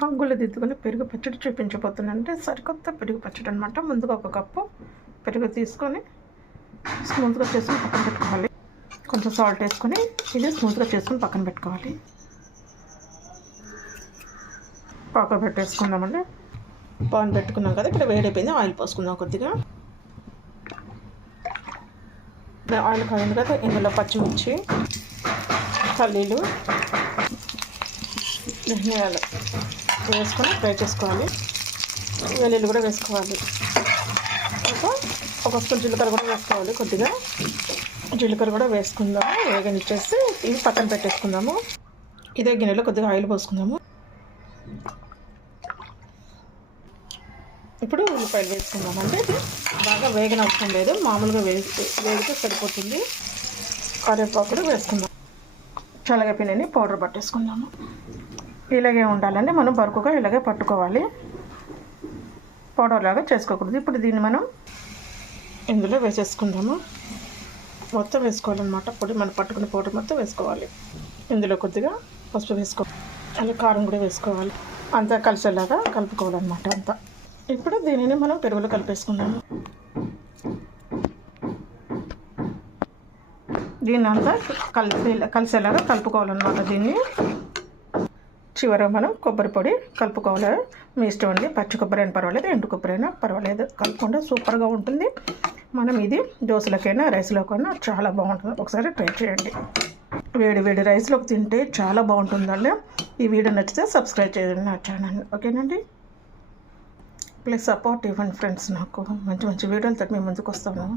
హంగులు దిద్దుకొని పెరుగు పచ్చడి చూపించబోతున్నానంటే సరికొత్త పెరుగు పచ్చడి అనమాట. ముందుగా ఒక కప్పు పెరుగు తీసుకొని స్మూత్గా చేసుకొని పక్కన పెట్టుకోవాలి. కొంచెం సాల్ట్ వేసుకొని ఇది స్మూత్గా చేసుకొని పక్కన పెట్టుకోవాలి. పాక పెట్టేసుకుందామండి. పాన్ పెట్టుకున్నాం కదా, ఇక్కడ వేడైపోయింది. ఆయిల్ పోసుకుందాం కొద్దిగా. ఆయిల్ కాయింది కదా, ఇందులో పచ్చిమిర్చి, పల్లీలు, ధనియాలు వేసుకొని ఫ్రై చేసుకోవాలి. వెల్లుల్లి కూడా వేసుకోవాలి. ఒక స్పూన్ జీలకర్ర కూడా వేసుకోవాలి. కొద్దిగా జీలకర్ర కూడా వేసుకుందాము. వేగనిచ్చేసి ఇవి పక్కన పెట్టేసుకుందాము. ఇదే గిన్నెలో కొద్దిగా ఆయిల్ పోసుకుందాము. ఇప్పుడు ఉల్లిపాయలు వేసుకుందాం. అంటే ఇది బాగా వేగన అవసరం లేదు, మామూలుగా వేగితే సరిపోతుంది. కరివేపాకు కూడా వేసుకుందాం. చల్లగపిండిని పౌడర్ పట్టేసుకుందాము. ఇలాగే ఉండాలండి, మనం బరుకుగా ఇలాగే పట్టుకోవాలి, పౌడర్ లాగా చేసుకోకూడదు. ఇప్పుడు దీన్ని మనం ఇందులో వేసేసుకుందాము. మొత్తం వేసుకోవాలన్నమాట. పొడి మనం పట్టుకున్న పౌడర్ మొత్తం వేసుకోవాలి. ఇందులో కొద్దిగా పసుపు వేసుకోవాలి, అలాగే కారం కూడా వేసుకోవాలి. అంతా కలిసేలాగా కలుపుకోవాలన్నమాట అంతా. ఇప్పుడు దీనిని మనం పెరుగులో కలిపేసుకుందాము. దీన్ని అంతా కలిసేలాగా కలుపుకోవాలన్నమాట. దీన్ని చివర మనం కొబ్బరి పొడి కలుపుకోవాలి. మీ ఇష్టం అండి, పచ్చి కొబ్బరి అయినా పర్వాలేదు, ఎండు కొబ్బరి అయినా పర్వాలేదు, కలుపుకుంటే సూపర్గా ఉంటుంది. మనం ఇది దోశలకైనా రైస్లోకైనా చాలా బాగుంటుంది. ఒకసారి ట్రై చేయండి. వేడి వేడి రైస్లోకి తింటే చాలా బాగుంటుందండి. ఈ వీడియో నచ్చితే సబ్స్క్రైబ్ చేయండి నా ఛానల్. ఓకేనండి, ప్లీజ్ సపోర్ట్ ఇవ్వండి ఫ్రెండ్స్. నాకు మంచి మంచి వీడియోలతో మేము ముందుకు వస్తాను.